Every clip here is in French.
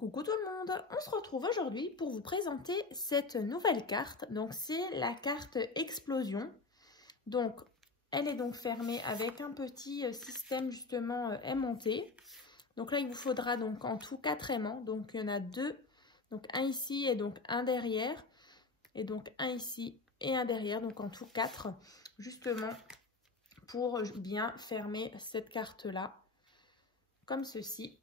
Coucou tout le monde, on se retrouve aujourd'hui pour vous présenter cette nouvelle carte. Donc c'est la carte Explosion. Donc elle est donc fermée avec un petit système justement aimanté. Donc là il vous faudra donc en tout 4 aimants. Donc il y en a 2, donc un ici et donc un derrière. Et donc un ici et un derrière, donc en tout 4 justement pour bien fermer cette carte là comme ceci.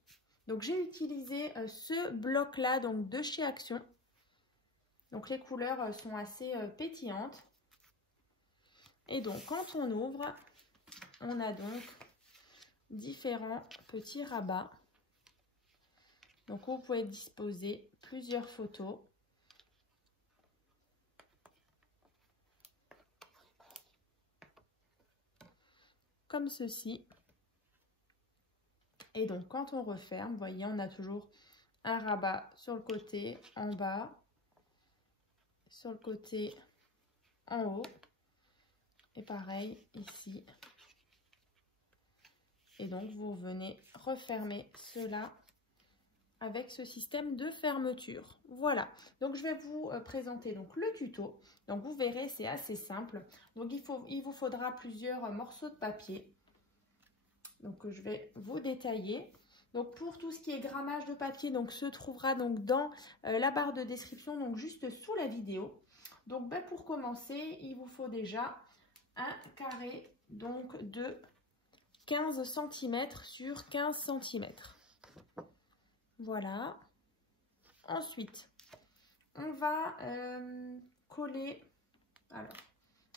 Donc j'ai utilisé ce bloc là donc de chez Action. Donc les couleurs sont assez pétillantes. Et donc quand on ouvre, on a donc différents petits rabats. Donc vous pouvez disposer plusieurs photos. Comme ceci. Et donc quand on referme, vous voyez, on a toujours un rabat sur le côté en bas, sur le côté en haut, et pareil ici. Et donc vous venez refermer cela avec ce système de fermeture. Voilà, donc je vais vous présenter donc le tuto. Donc vous verrez, c'est assez simple. Donc il vous faudra plusieurs morceaux de papier. Donc je vais vous détailler. Donc pour tout ce qui est grammage de papier, donc se trouvera donc dans la barre de description, donc juste sous la vidéo. Donc pour commencer, il vous faut déjà un carré donc de 15 cm sur 15 cm. Voilà. Ensuite, on va coller. Alors,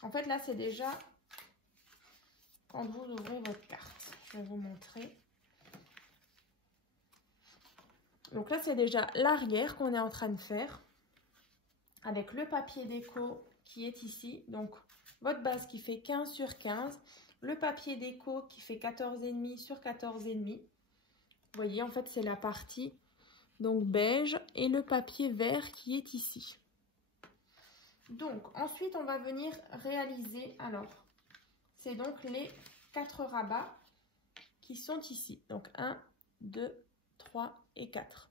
en fait là c'est déjà quand vous ouvrez votre carte. Je vais vous montrer. Donc là, c'est déjà l'arrière qu'on est en train de faire avec le papier déco qui est ici. Donc, votre base qui fait 15 sur 15. Le papier déco qui fait 14,5 sur 14,5. Vous voyez, en fait, c'est la partie donc beige et le papier vert qui est ici. Donc, ensuite, on va venir réaliser. Alors, c'est donc les 4 rabats qui sont ici. Donc 1, 2, 3 et 4.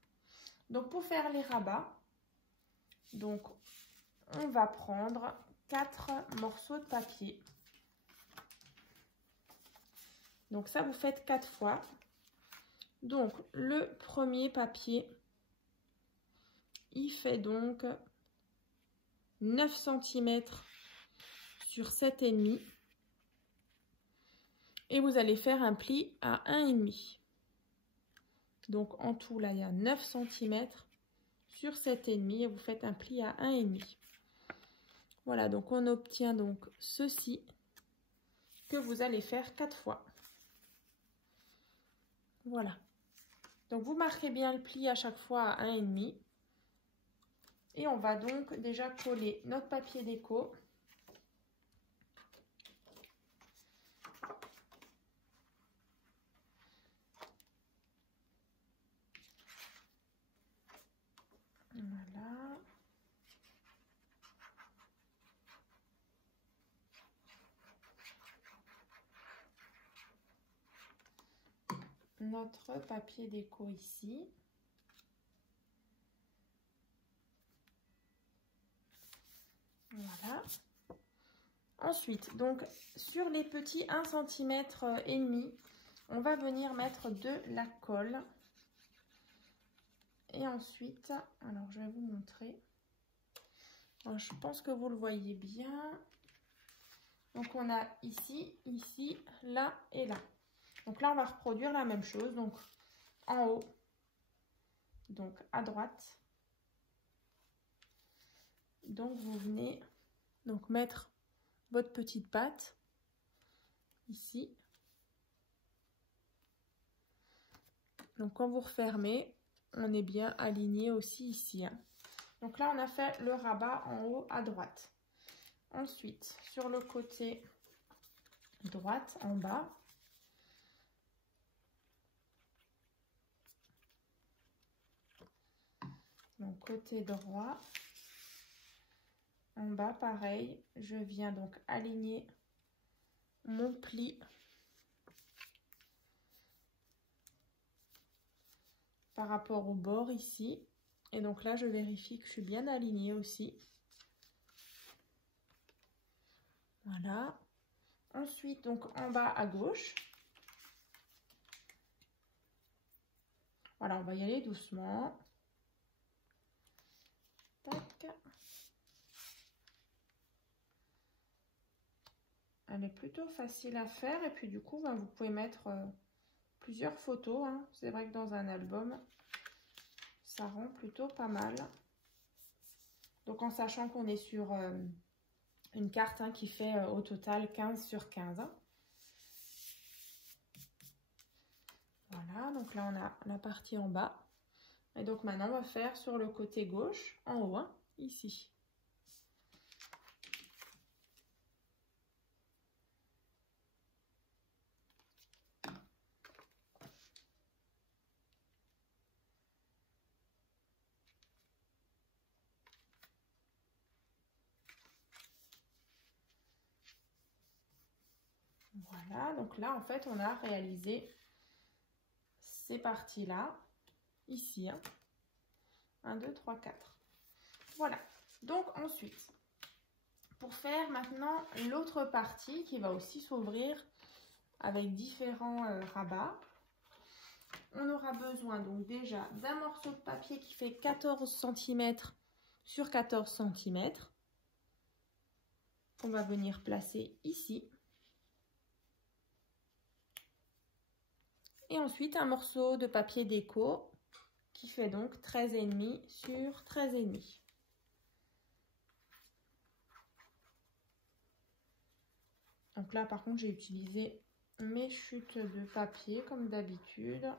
Donc pour faire les rabats, donc on va prendre 4 morceaux de papier. Donc ça vous faites 4 fois. Donc le premier papier, il fait donc 9 cm sur 7,5. Et vous allez faire un pli à 1,5. Donc en tout, là, il y a 9 cm sur 7,5 et vous faites un pli à 1,5. Voilà, donc on obtient donc ceci que vous allez faire 4 fois. Voilà. Donc vous marquez bien le pli à chaque fois à 1,5. Et on va donc déjà coller notre papier déco. Voilà. Notre papier déco ici. Voilà. Ensuite, donc sur les petits 1 cm et demi, on va venir mettre de la colle. Et ensuite, alors je vais vous montrer. Alors, je pense que vous le voyez bien. Donc on a ici, ici, là et là. Donc là on va reproduire la même chose. Donc en haut, donc à droite. Donc vous venez donc mettre votre petite patte ici. Donc quand vous refermez, on est bien aligné aussi ici. Hein. Donc là on a fait le rabat en haut à droite. Ensuite sur le côté droite en bas. Donc côté droit, en bas pareil, je viens donc aligner mon pli par rapport au bord ici. Et donc là, je vérifie que je suis bien alignée aussi. Voilà. Ensuite, donc en bas à gauche. Voilà, on va y aller doucement. Tac. Elle est plutôt facile à faire. Et puis du coup, vous pouvez mettre plusieurs photos. Hein. C'est vrai que dans un album, ça rend plutôt pas mal. Donc en sachant qu'on est sur une carte qui fait au total 15 sur 15. Hein. Voilà, donc là on a la partie en bas. Et donc maintenant on va faire sur le côté gauche, en haut, hein, ici. Voilà, donc là en fait on a réalisé ces parties-là, ici, hein. 1, 2, 3, 4. Voilà, donc ensuite, pour faire maintenant l'autre partie qui va aussi s'ouvrir avec différents rabats, on aura besoin donc déjà d'un morceau de papier qui fait 14 cm sur 14 cm, qu'on va venir placer ici. Et ensuite un morceau de papier déco qui fait donc 13,5 sur 13,5. Donc là par contre j'ai utilisé mes chutes de papier comme d'habitude.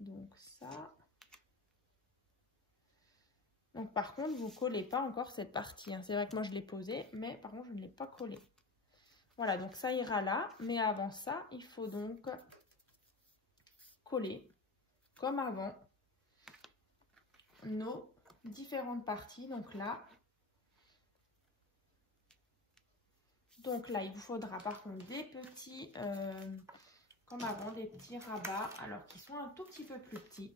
Donc ça. Donc par contre vous collez pas encore cette partie. Hein. C'est vrai que moi je l'ai posée, mais par contre je ne l'ai pas collée. Voilà, donc ça ira là, mais avant ça, il faut donc coller, comme avant, nos différentes parties. Donc là, il vous faudra par contre des petits, comme avant, des petits rabats, alors qu'ils sont un tout petit peu plus petits.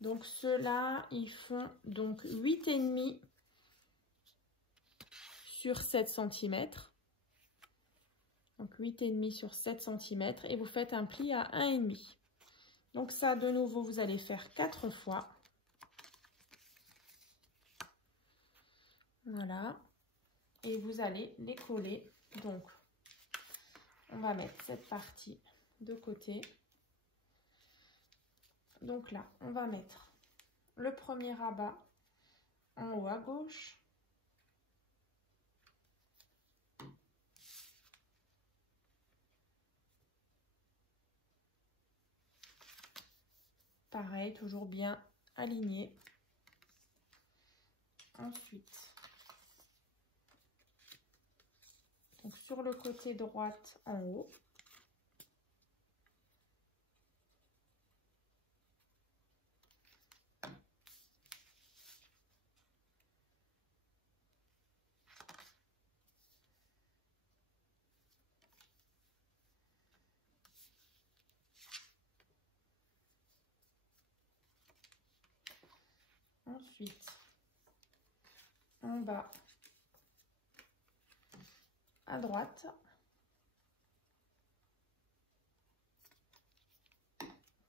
Donc ceux-là, ils font donc 8,5 sur 7 cm. Donc 8,5 sur 7 cm et vous faites un pli à 1,5. Donc ça, de nouveau, vous allez faire 4 fois. Voilà. Et vous allez les coller. Donc, on va mettre cette partie de côté. Donc là, on va mettre le premier rabat en haut à gauche. Pareil, toujours bien aligné. Ensuite, donc sur le côté droite en haut. Ensuite, en bas à droite.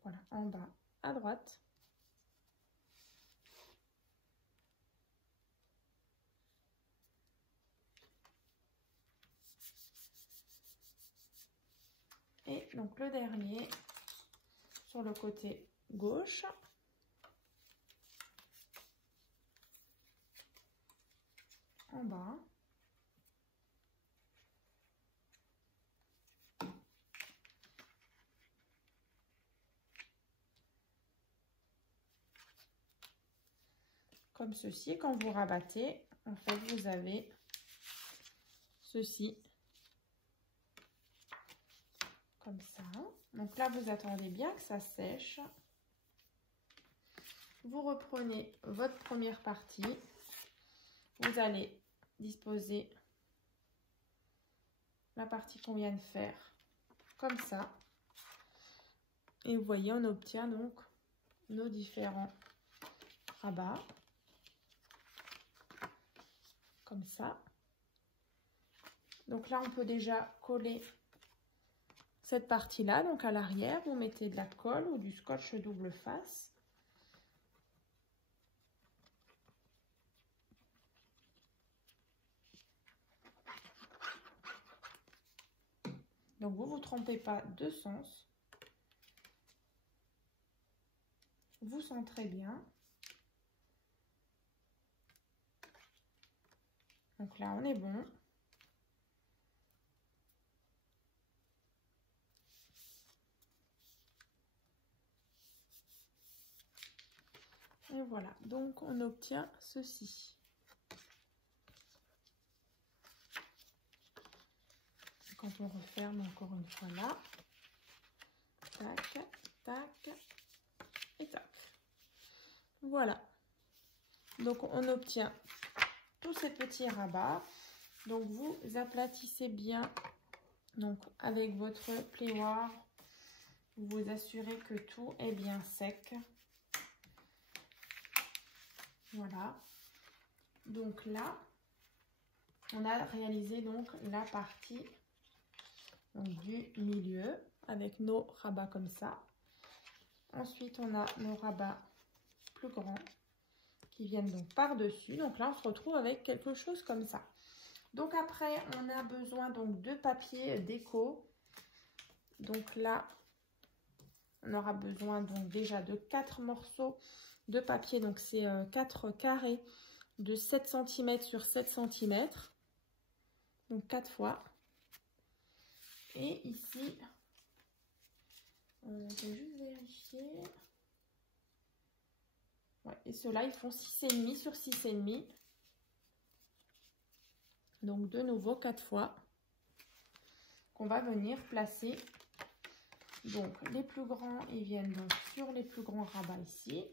Voilà, en bas à droite. Et donc le dernier sur le côté gauche. En bas. Comme ceci, quand vous rabattez, en fait, vous avez ceci. Comme ça. Donc là, vous attendez bien que ça sèche. Vous reprenez votre première partie. Vous allez disposer la partie qu'on vient de faire comme ça. Et vous voyez, on obtient donc nos différents rabats. Comme ça. Donc là, on peut déjà coller cette partie-là. Donc à l'arrière, vous mettez de la colle ou du scotch double face. Donc vous ne vous trompez pas de sens. Vous centrez bien. Donc là, on est bon. Et voilà, donc on obtient ceci. Quand on referme encore une fois là, tac, tac, et tac. Voilà. Donc on obtient tous ces petits rabats. Donc vous aplatissez bien donc avec votre plioir. Vous vous assurez que tout est bien sec. Voilà. Donc là, on a réalisé donc la partie donc, du milieu avec nos rabats comme ça. Ensuite, on a nos rabats plus grands qui viennent donc par-dessus. Donc là, on se retrouve avec quelque chose comme ça. Donc après, on a besoin donc de papier déco. Donc là, on aura besoin donc déjà de 4 morceaux de papier. Donc c'est 4 carrés de 7 cm sur 7 cm. Donc 4 fois. Et ici, je vais juste vérifier. Ouais, et ceux-là, ils font 6,5 sur 6,5. Donc de nouveau 4 fois qu'on va venir placer. Donc les plus grands, ils viennent donc sur les plus grands rabats ici.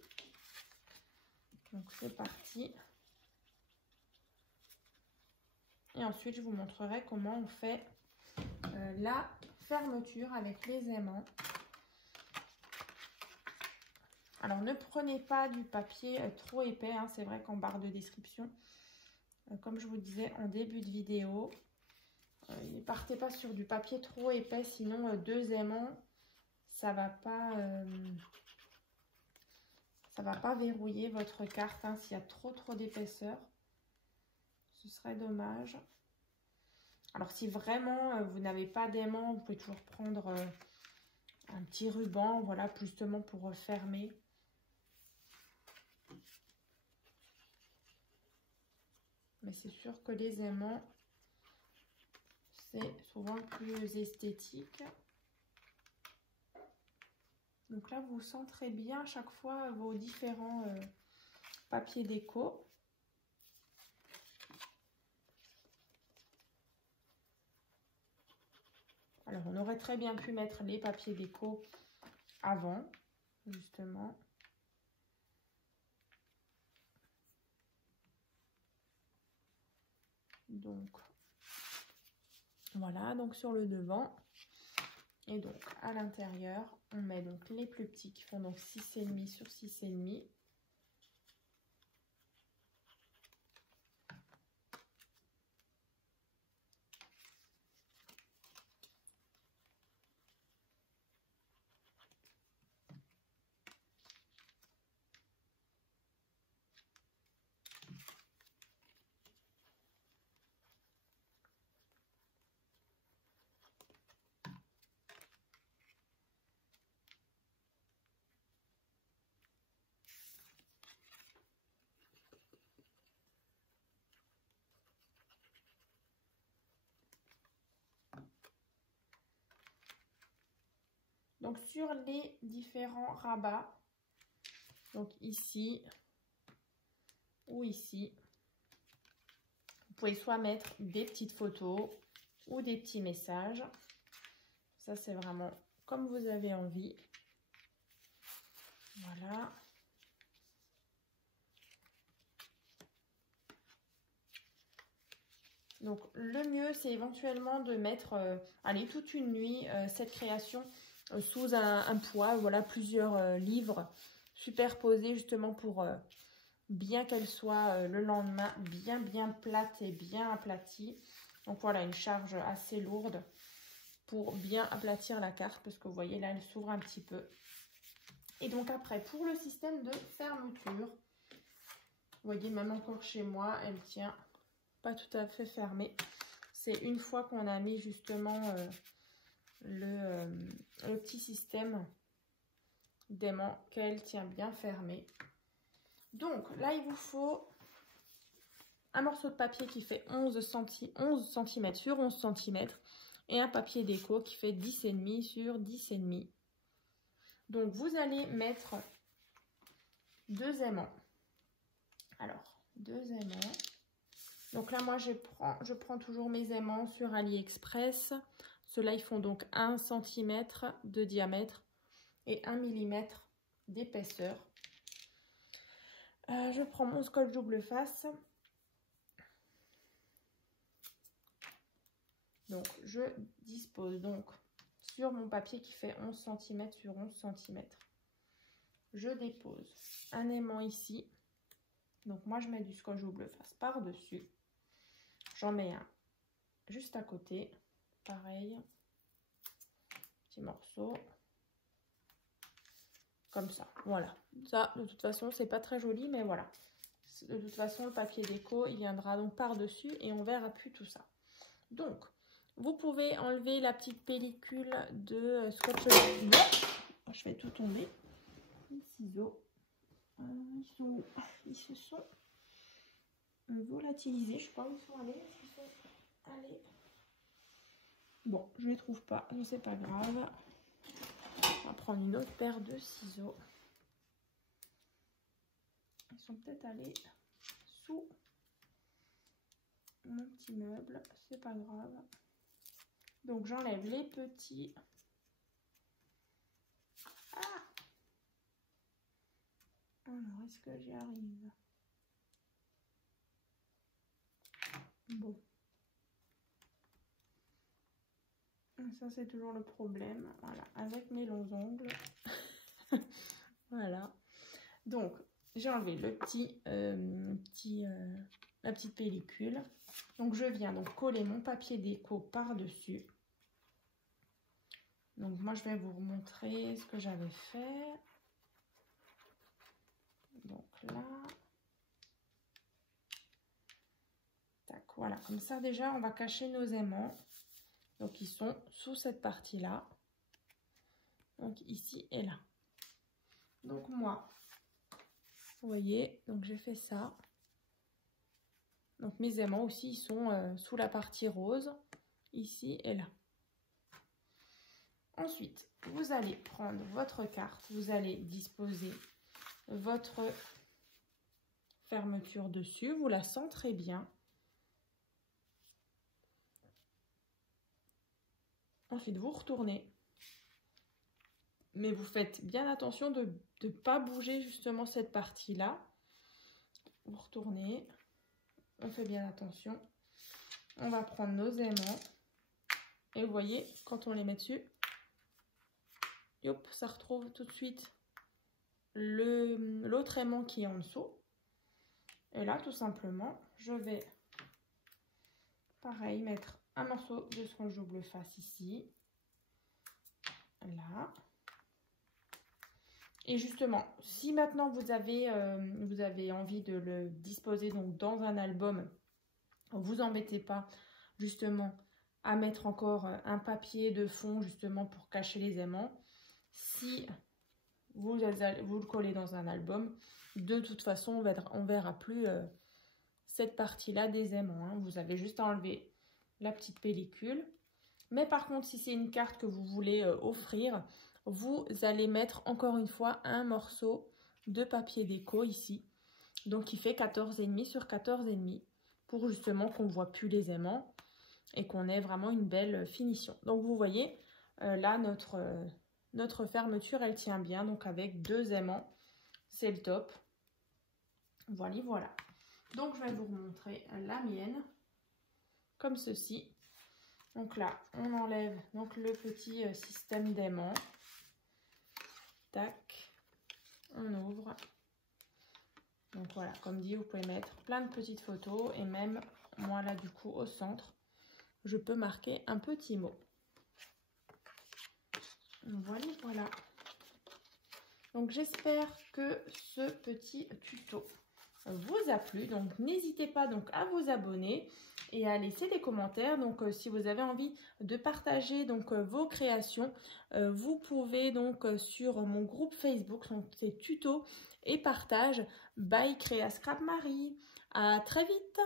Donc c'est parti. Et ensuite, je vous montrerai comment on fait la fermeture avec les aimants. Alors, ne prenez pas du papier trop épais. Hein. C'est vrai qu'en barre de description, comme je vous disais en début de vidéo, ne partez pas sur du papier trop épais. Sinon, 2 aimants, ça va pas verrouiller votre carte. Hein, s'il y a trop d'épaisseur, ce serait dommage. Alors, si vraiment vous n'avez pas d'aimant, vous pouvez toujours prendre un petit ruban, voilà, justement pour refermer. Mais c'est sûr que les aimants, c'est souvent plus esthétique. Donc là, vous centrez bien à chaque fois vos différents papiers déco. Alors, on aurait très bien pu mettre les papiers déco avant, justement. Donc, voilà, donc sur le devant. Et donc, à l'intérieur, on met donc les plus petits qui font donc 6,5 sur 6,5. Donc sur les différents rabats, donc ici ou ici, vous pouvez soit mettre des petites photos ou des petits messages. Ça, c'est vraiment comme vous avez envie. Voilà. Donc le mieux c'est éventuellement de mettre allez, toute une nuit cette création sous un poids, voilà, plusieurs livres superposés justement pour bien qu'elle soit le lendemain bien plate et bien aplatie. Donc voilà, une charge assez lourde pour bien aplatir la carte parce que vous voyez là elle s'ouvre un petit peu. Et donc après pour le système de fermeture, vous voyez même encore chez moi elle tient pas tout à fait fermée. C'est une fois qu'on a mis justement le petit système d'aimant qu'elle tient bien fermée. Donc là il vous faut un morceau de papier qui fait 11 cm sur 11 cm et un papier déco qui fait 10,5 sur 10,5. Donc vous allez mettre 2 aimants. Alors 2 aimants. Donc là moi je prends toujours mes aimants sur AliExpress. Ceux-là ils font donc 1 cm de diamètre et 1 mm d'épaisseur. Je prends mon scotch double face. Donc je dispose donc sur mon papier qui fait 11 cm sur 11 cm. Je dépose un aimant ici. Donc moi je mets du scotch double face par-dessus. J'en mets un juste à côté. Pareil. Petit morceau. Comme ça. Voilà. Ça, de toute façon, c'est pas très joli, mais voilà. De toute façon, le papier déco, il viendra donc par-dessus et on verra plus tout ça. Donc, vous pouvez enlever la petite pellicule de scotch. Je vais tout tomber. Les ciseaux. Ils sont où? Ils se sont volatilisés. Je sais pas où ils sont allés. Ils sont allés. Bon, je les trouve pas. Mais c'est pas grave. On va prendre une autre paire de ciseaux. Ils sont peut-être allés sous mon petit meuble. C'est pas grave. Donc j'enlève les petits. Ah! Alors, est-ce que j'y arrive? Bon. Ça, c'est toujours le problème. Voilà, avec mes longs ongles. Voilà. Donc, j'ai enlevé le la petite pellicule. Donc, je viens donc coller mon papier déco par-dessus. Donc, moi, je vais vous remontrer ce que j'avais fait. Donc, là. Tac, voilà. Comme ça, déjà, on va cacher nos aimants. Donc, ils sont sous cette partie-là. Donc, ici et là. Donc, moi, vous voyez, donc j'ai fait ça. Donc, mes aimants aussi, ils sont sous la partie rose, ici et là. Ensuite, vous allez prendre votre carte. Vous allez disposer votre fermeture dessus. Vous la centrez bien. Ensuite, vous retournez. Mais vous faites bien attention de ne pas bouger justement cette partie-là. Vous retournez. On fait bien attention. On va prendre nos aimants. Et vous voyez, quand on les met dessus, hop, ça retrouve tout de suite l'autre aimant qui est en dessous. Et là, tout simplement, je vais, pareil, mettre un morceau de scotch double face ici. Là. Et justement, si maintenant vous avez envie de le disposer donc dans un album, vous embêtez pas justement à mettre encore un papier de fond justement pour cacher les aimants. Si vous le collez dans un album, de toute façon on verra plus cette partie-là des aimants. Hein. Vous avez juste à enlever la petite pellicule. Mais par contre, si c'est une carte que vous voulez offrir, vous allez mettre encore une fois un morceau de papier déco ici. Donc, qui fait 14,5 sur 14,5 pour justement qu'on ne voit plus les aimants et qu'on ait vraiment une belle finition. Donc, vous voyez, là, notre fermeture, elle tient bien. Donc, avec 2 aimants, c'est le top. Voilà, voilà. Donc, je vais vous remontrer la mienne. comme ceci. Donc là, on enlève donc le petit système d'aimant. Tac, on ouvre. Donc voilà, comme dit, vous pouvez mettre plein de petites photos et même moi là du coup au centre, je peux marquer un petit mot. Voilà, voilà. Donc j'espère que ce petit tuto vous a plu. Donc n'hésitez pas donc à vous abonner et à laisser des commentaires. Donc si vous avez envie de partager donc vos créations, vous pouvez donc sur mon groupe Facebook, donc c'est tuto et partage by Créa Scrap Marie. À très vite.